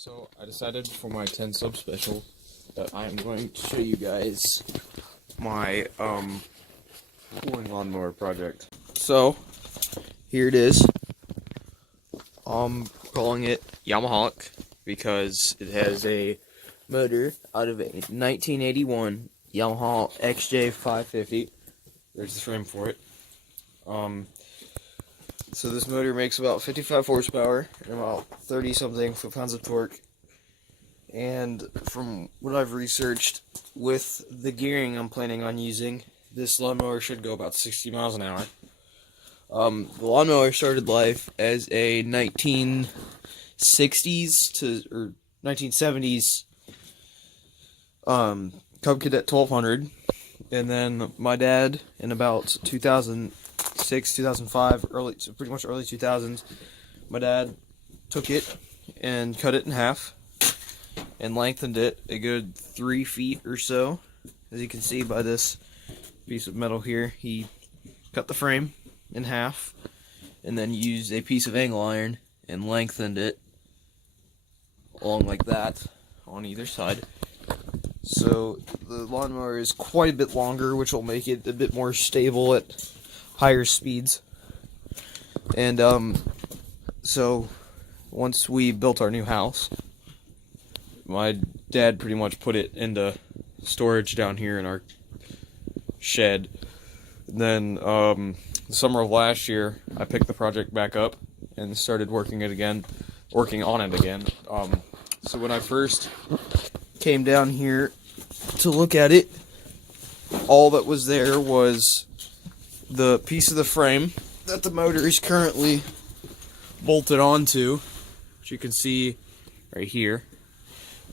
So I decided for my 10 sub special that I am going to show you guys my cooling lawnmower project. So here it is. I'm calling it Yamaholic because it has a motor out of a 1981 Yamaha XJ550. There's the frame for it. So this motor makes about 55 horsepower and about 30 something foot-pounds of torque. And from what I've researched, with the gearing I'm planning on using, this lawnmower should go about 60 miles an hour. The lawnmower started life as a 1960s or 1970s Cub Cadet 1200, and then my dad in about 2006, 2005, pretty much early 2000s, my dad took it and cut it in half and lengthened it a good 3 feet or so. As you can see by this piece of metal here, he cut the frame in half and then used a piece of angle iron and lengthened it along like that on either side. So the lawnmower is quite a bit longer, which will make it a bit more stable at higher speeds. And so once we built our new house, my dad pretty much put it into storage down here in our shed. And then the summer of last year, I picked the project back up and started working on it again. So when I first came down here to look at it, all that was there was the piece of the frame that the motor is currently bolted onto, which you can see right here.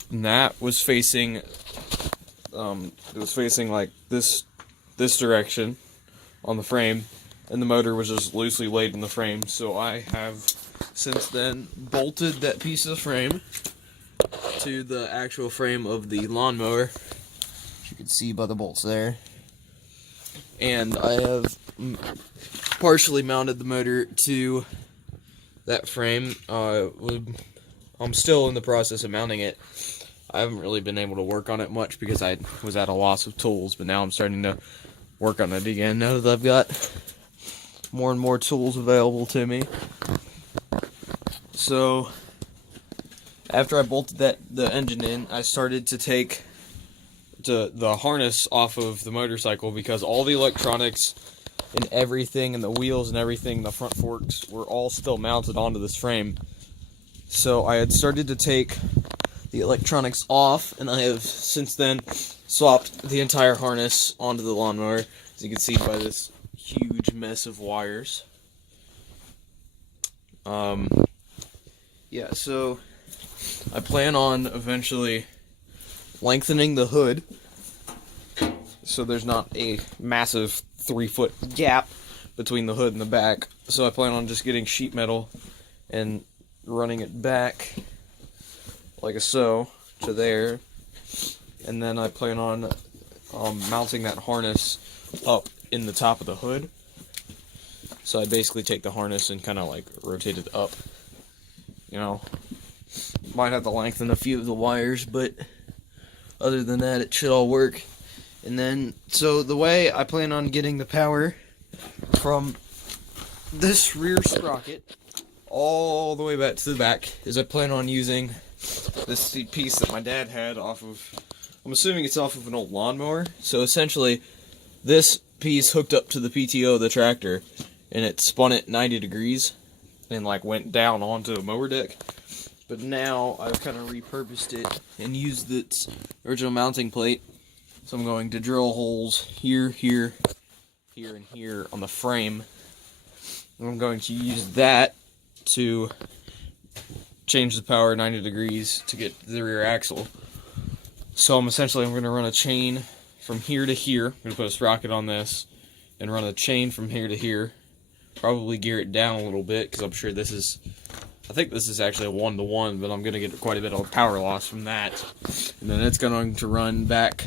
And that was facing like this direction on the frame, and the motor was just loosely laid in the frame. So I have since then bolted that piece of the frame to the actual frame of the lawnmower, which you can see by the bolts there. And I have partially mounted the motor to that frame. I'm still in the process of mounting it. I haven't really been able to work on it much because I was at a loss of tools, but now I'm starting to work on it again now that I've got more and more tools available to me. So after I bolted the engine in, I started to take the harness off of the motorcycle because all the electronics and everything, and the wheels and everything, the front forks, were all still mounted onto this frame. So I had started to take the electronics off, and I have since then swapped the entire harness onto the lawnmower, as you can see by this huge mess of wires. Yeah, so I plan on eventually lengthening the hood so there's not a massive 3-foot gap between the hood and the back. So I plan on just getting sheet metal and running it back like so to there, and then I plan on mounting that harness up in the top of the hood. So I basically take the harness and kind of like rotate it up. You know, might have to lengthen a few of the wires, but other than that, it should all work. And then, so the way I plan on getting the power from this rear sprocket all the way back to the back is I plan on using this piece that my dad had off of, I'm assuming it's off of an old lawnmower. So essentially, this piece hooked up to the PTO of the tractor, and it spun it 90 degrees and like went down onto a mower deck. But now I've kind of repurposed it and used its original mounting plate. So I'm going to drill holes here, here, here, and here on the frame. And I'm going to use that to change the power 90 degrees to get the rear axle. So I'm going to run a chain from here to here. I'm going to put a sprocket on this and run a chain from here to here. Probably gear it down a little bit because I'm sure I think this is actually a 1-to-1, but I'm going to get quite a bit of power loss from that. And then it's going to run back.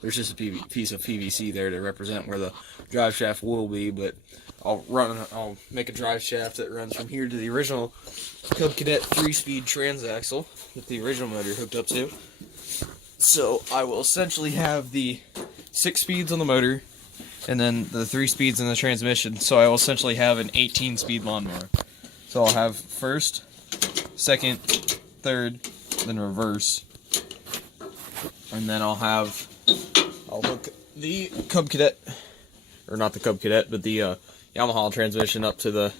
There's just a piece of PVC there to represent where the drive shaft will be, but I'll make a drive shaft that runs from here to the original Cub Cadet 3-speed transaxle that the original motor hooked up to. So I will essentially have the 6 speeds on the motor, and then the 3 speeds in the transmission. So I will essentially have an 18-speed lawnmower. So I'll have first, second, third, then reverse, and then I'll hook the Cub Cadet, or not the Cub Cadet, but the Yamaha transmission up to the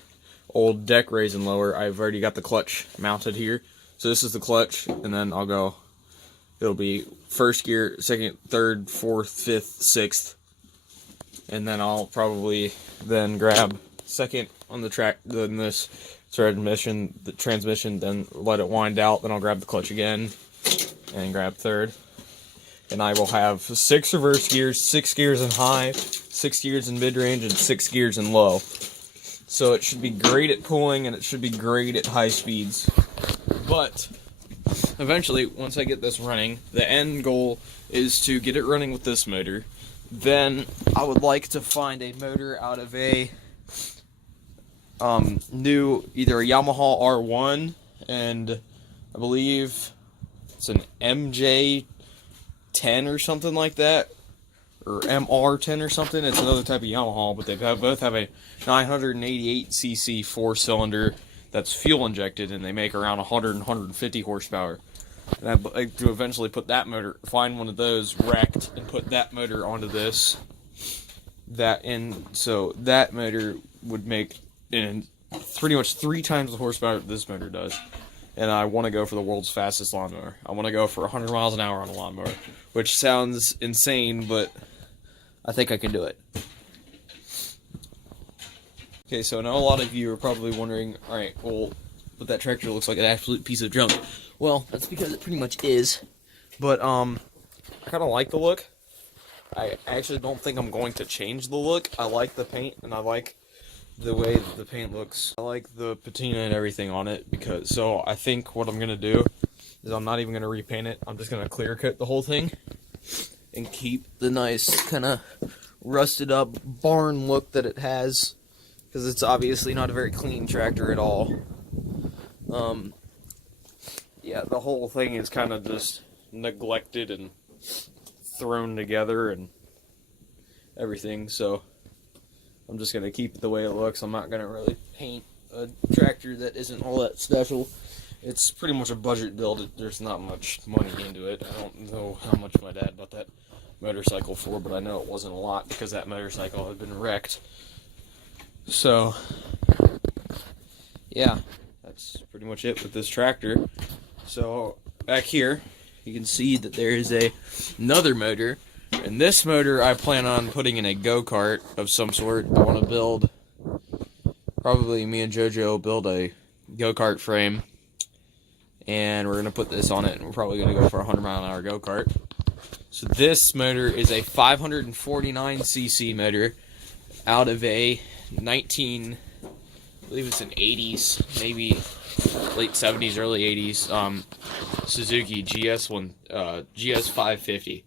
old deck raise and lower. I've already got the clutch mounted here. So this is the clutch, and then it'll be first gear, second, third, fourth, fifth, sixth, and then I'll probably then grab second on the track, then this transmission, then let it wind out, then I'll grab the clutch again, and grab third. And I will have 6 reverse gears, 6 gears in high, 6 gears in mid-range, and 6 gears in low. So it should be great at pulling, and it should be great at high speeds. But eventually, once I get this running, the end goal is to get it running with this motor. Then I would like to find a motor out of a new, either a Yamaha R1, and I believe it's an MJ 10 or something like that, or MR10 or something. It's another type of Yamaha, but they both have a 988cc 4-cylinder that's fuel injected, and they make around 150 horsepower. And I'd like to eventually put that motor, find one of those wrecked, and put that motor onto this. So that motor would make pretty much 3 times the horsepower that this motor does. And I want to go for the world's fastest lawnmower. I want to go for 100 miles an hour on a lawnmower, which sounds insane, but I think I can do it. Okay, so now a lot of you are probably wondering, alright, well, but that tractor looks like an absolute piece of junk. Well, that's because it pretty much is. But, I kind of like the look. I actually don't think I'm going to change the look. I like the paint, and I like the way that the paint looks. I like the patina and everything on it, so I think what I'm going to do is I'm not even going to repaint it. I'm just going to clear coat the whole thing and keep the nice kind of rusted up barn look that it has, because it's obviously not a very clean tractor at all. Yeah, the whole thing is kind of just neglected and thrown together and everything, so I'm just going to keep it the way it looks. I'm not going to really paint a tractor that isn't all that special. It's pretty much a budget build. There's not much money into it. I don't know how much my dad bought that motorcycle for, but I know it wasn't a lot because that motorcycle had been wrecked. So, yeah, that's pretty much it with this tractor. So, back here, you can see that there is another motor. And this motor I plan on putting in a go-kart of some sort. I want to build, probably me and JoJo will build a go-kart frame. And we're going to put this on it, and we're probably going to go for a 100-mile-an-hour go-kart. So this motor is a 549cc motor out of a I believe it's an 80s, maybe late 70s, early 80s, Suzuki GS550.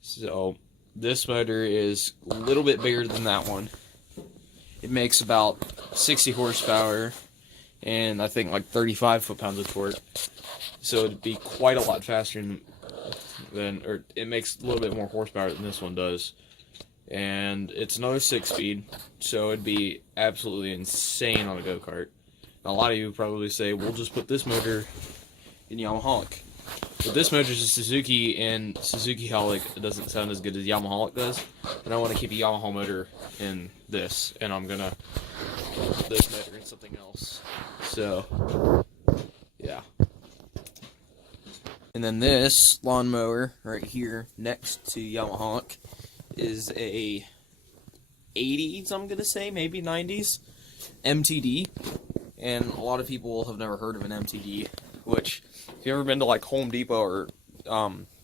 So this motor is a little bit bigger than that one. It makes about 60 horsepower and I think like 35 foot-pounds of torque. So it'd be quite a lot faster or it makes a little bit more horsepower than this one does. And it's another 6-speed, so it'd be absolutely insane on a go-kart. A lot of you probably say, we'll just put this motor in yamaholic. But this motor is a Suzuki, and Suzuki Holic doesn't sound as good as Yamaholic does. And I want to keep a Yamaha motor in this, and I'm going to put this motor in something else. So, yeah. And then this lawnmower right here next to Yamaholic is a 80s, I'm going to say, maybe 90s, MTD. And a lot of people have never heard of an MTD, which, if you've ever been to like Home Depot or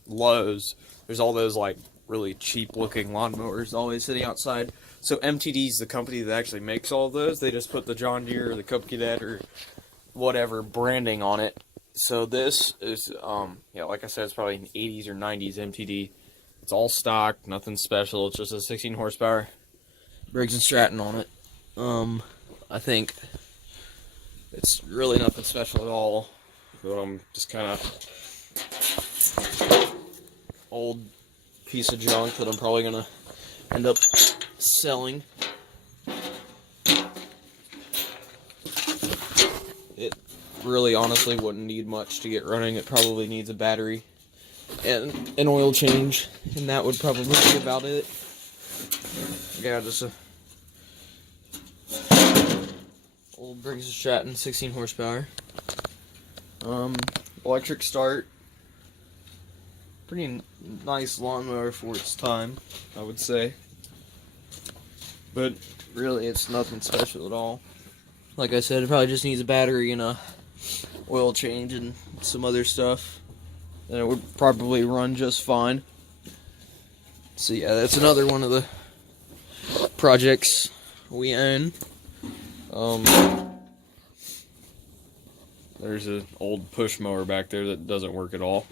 Lowe's, there's all those like really cheap looking lawnmowers always sitting outside. So MTD is the company that actually makes all of those. They just put the John Deere or the Cub Cadet or whatever branding on it. So this is, yeah, like I said, it's probably an 80s or 90s MTD. It's all stock, nothing special. It's just a 16 horsepower Briggs & Stratton on it. I think it's really nothing special at all, but just kind of old piece of junk that I'm probably gonna end up selling. It really honestly wouldn't need much to get running. It probably needs a battery and an oil change, and that would probably be about it. Yeah, just a old Briggs & Stratton, 16 horsepower. Electric start. Pretty nice lawnmower for its time, I would say. But really, it's nothing special at all. Like I said, it probably just needs a battery and a oil change and some other stuff. And it would probably run just fine. So yeah, that's another one of the projects we own. There's an old push mower back there that doesn't work at all.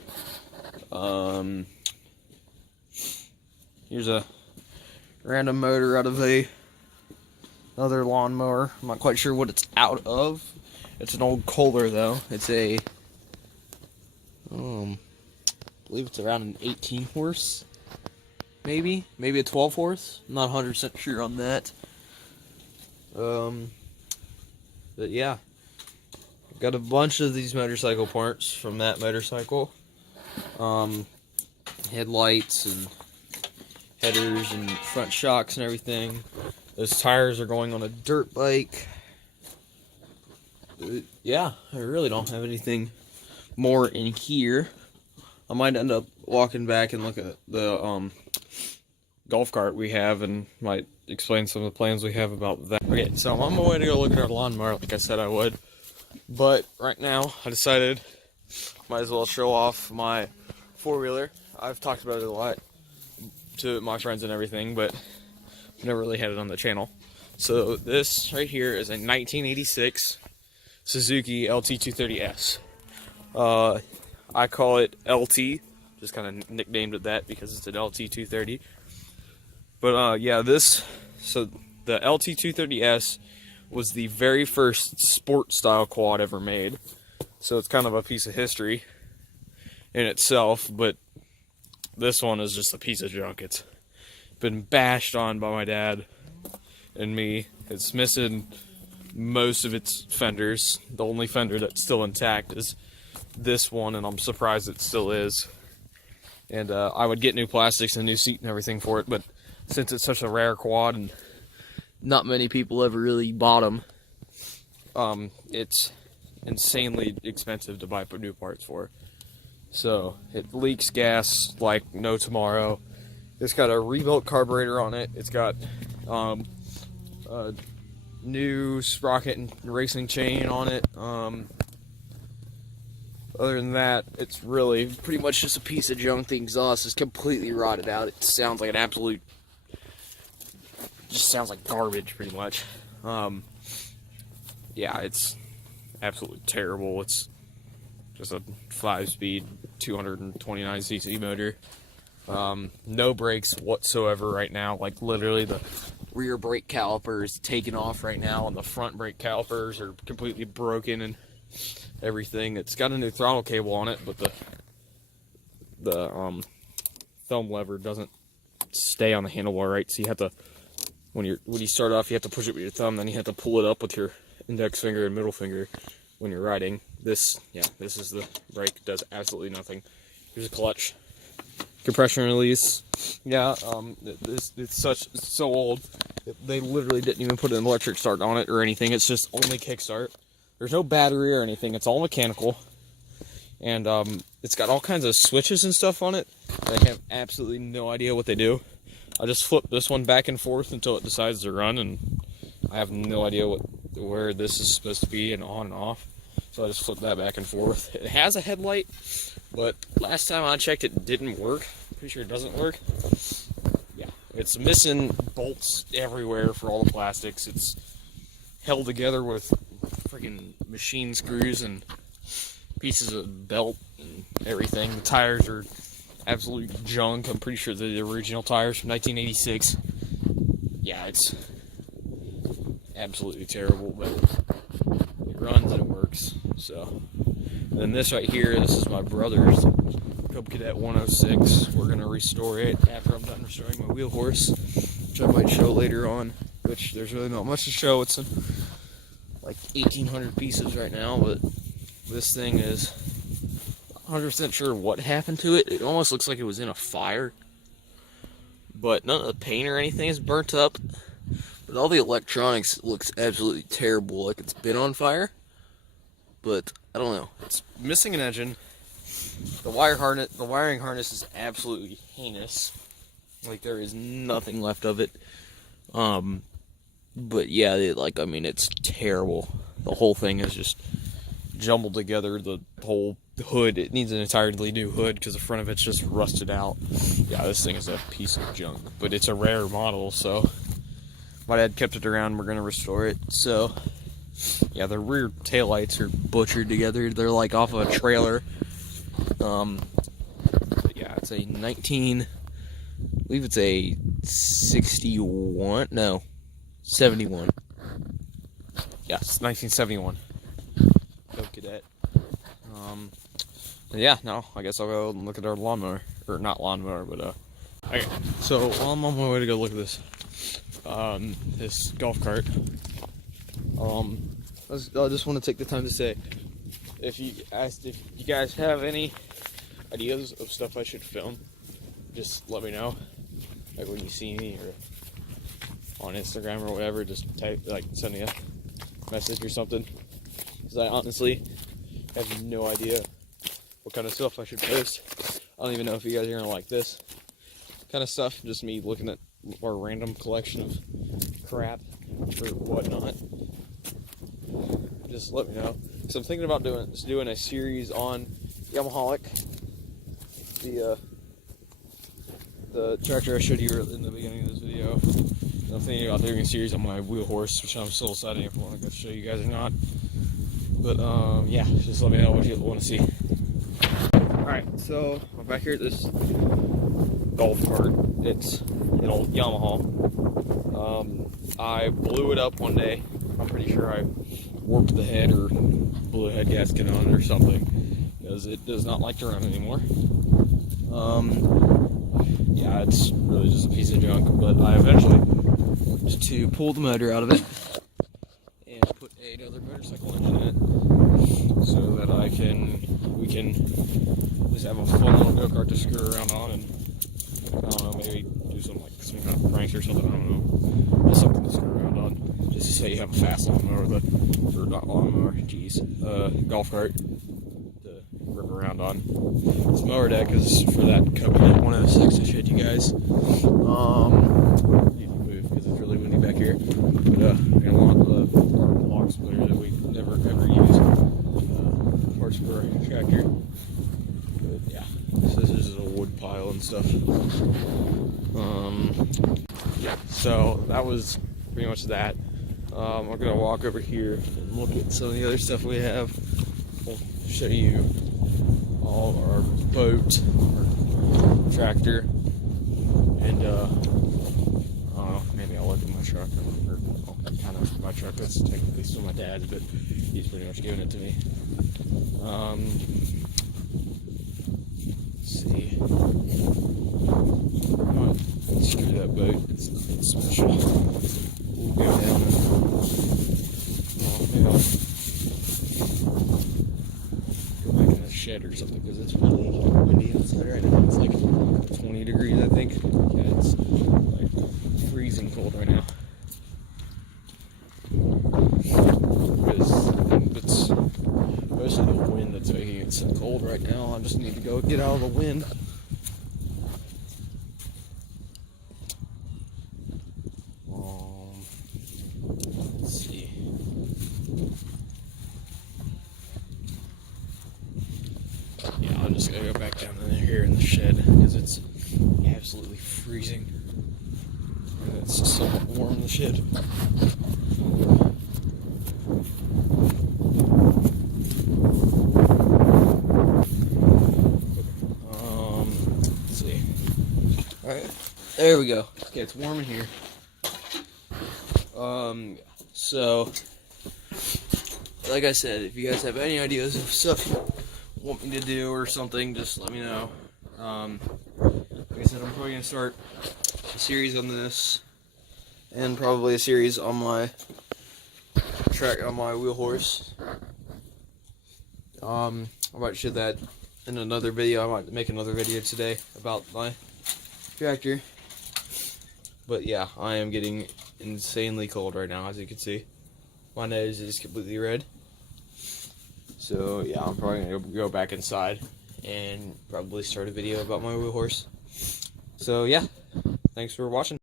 Here's a random motor out of another lawnmower. I'm not quite sure what it's out of. It's an old Kohler though. It's a I believe it's around an 18 horse. Maybe a 12 horse. I'm not 100% sure on that. But yeah, I've got a bunch of these motorcycle parts from that motorcycle. Headlights and headers and front shocks and everything. Those tires are going on a dirt bike. But yeah, I really don't have anything more in here. I might end up walking back and look at the golf cart we have and might explain some of the plans we have about that. Okay, so I'm on my way to go look at our lawnmower like I said I would. But right now, I decided might as well show off my four-wheeler. I've talked about it a lot to my friends and everything, but I've never really had it on the channel. So this right here is a 1986 Suzuki LT230S. I call it LT, just kind of nicknamed it that because it's an LT230. But yeah, so the LT230S was the very first sport style quad ever made. So it's kind of a piece of history in itself, but this one is just a piece of junk. It's been bashed on by my dad and me. It's missing most of its fenders. The only fender that's still intact is this one, and I'm surprised it still is. And I would get new plastics and a new seat and everything for it, but since it's such a rare quad and not many people ever really bought them, it's insanely expensive to buy new parts for. So it leaks gas like no tomorrow. It's got a rebuilt carburetor on it. It's got a new sprocket and racing chain on it. Other than that, it's really pretty much just a piece of junk. The exhaust is completely rotted out. It sounds like just sounds like garbage pretty much. Yeah, it's absolutely terrible. It's just a 5-speed 229cc motor. No brakes whatsoever right now. Like literally the rear brake caliper is taken off right now, and the front brake calipers are completely broken and everything. It's got a new throttle cable on it, but the thumb lever doesn't stay on the handlebar right. So you have to, when you start off, you have to push it with your thumb, then you have to pull it up with your index finger and middle finger when you're riding. This is the brake. Does absolutely nothing. Here's a clutch, compression release. Yeah, it's so old. They literally didn't even put an electric start on it or anything. It's just only kickstart. There's no battery or anything. It's all mechanical, and it's got all kinds of switches and stuff on it. I have absolutely no idea what they do. I just flip this one back and forth until it decides to run, and I have no idea where this is supposed to be and on and off. So I just flip that back and forth. It has a headlight, but last time I checked, it didn't work. Pretty sure it doesn't work. Yeah, it's missing bolts everywhere for all the plastics. It's held together with freaking machine screws and pieces of belt and everything. The tires are absolute junk. I'm pretty sure they're the original tires from 1986. Yeah, it's absolutely terrible, but it runs and it works. So, and then this right here, this is my brother's Cub Cadet 106. We're gonna restore it after I'm done restoring my wheel horse, which I might show later on. Which there's really not much to show. It's in like 1,800 pieces right now, but this thing is 100% sure what happened to it. It almost looks like it was in a fire, but none of the paint or anything is burnt up. But all the electronics looks absolutely terrible, like it's been on fire. But I don't know. It's missing an engine. The wiring harness is absolutely heinous. Like there is nothing left of it. But yeah, it's terrible. The whole thing is just jumbled together. The whole hood, it needs an entirely new hood because the front of it's just rusted out. Yeah, this thing is a piece of junk, but it's a rare model, so my dad kept it around. We're gonna restore it. So yeah, the rear taillights are butchered together. They're like off of a trailer. But yeah, it's a I believe it's a 61, no, 71. Yeah, it's 1971. Cub Cadet. Yeah, no, I guess I'll go and look at our lawnmower. Or not lawnmower, but, okay. So, while I'm on my way to go look at this, this golf cart, I just want to take the time to say, if you guys have any ideas of stuff I should film, just let me know. Like when you see me or on Instagram or whatever, just send me a message or something. Because I honestly have no idea what kind of stuff I should post. I don't even know if you guys are gonna like this kind of stuff. Just me looking at our random collection of crap or whatnot. Just let me know. So I'm thinking about doing a series on Yamaholic, the tractor I showed you in the beginning of this video. I'm thinking about doing a series on my wheel horse, which I'm still deciding if I want to go show you guys or not. But yeah, just let me know what you want to see. Alright, so I'm back here at this golf cart. It's an old Yamaha. I blew it up one day. I'm pretty sure I warped the head or blew a head gasket on it or something, because it does not like to run anymore. Yeah, it's really just a piece of junk, but I eventually managed to pull the motor out of it and put another motorcycle engine in it, so that we can just have a fun little go-kart to screw around on, and I don't know, maybe do some kind of pranks or something, I don't know, just something to screw around on, just to say you have a fast lawnmower, or not lawnmower, geez, golf cart to rip around on. This mower deck is for that Cub Cadet 106 I showed you guys. Need to move because it's really windy back here. But we're gonna want the log splitter that we never ever use. Parts for our tractor. But yeah, so this is a wood pile and stuff. Yeah, so that was pretty much that. We're gonna walk over here and look at some of the other stuff we have. We'll show you all of our boat, our tractor, and I don't know, maybe I'll look at my truck, or kind of my truck. That's technically still my dad's, but he's pretty much giving it to me. Let's see. Let's screw that boat. It's nothing special. We'll go down and maybe I'll go back in the shed or something, because it's really windy outside right now. It's like 20 degrees, I think. Yeah, it's like freezing cold right now. It's mostly the wind that's making it so cold right now. I just need to go get out of the wind. Let's see. Yeah, I'm just gonna go back down in here in the shed because it's absolutely freezing. And it's somewhat warm in the shed. Let's see. Alright, there we go. Okay, it's warm in here. So, like I said, if you guys have any ideas of stuff you want me to do or something, just let me know. Like I said, I'm probably gonna start a series on this, and probably a series on my wheel horse. I might show that in another video. I might make another video today about my tractor. But yeah, I am getting insanely cold right now, as you can see. My nose is completely red. So yeah, I'm probably gonna go back inside and probably start a video about my wheel horse. So yeah, thanks for watching.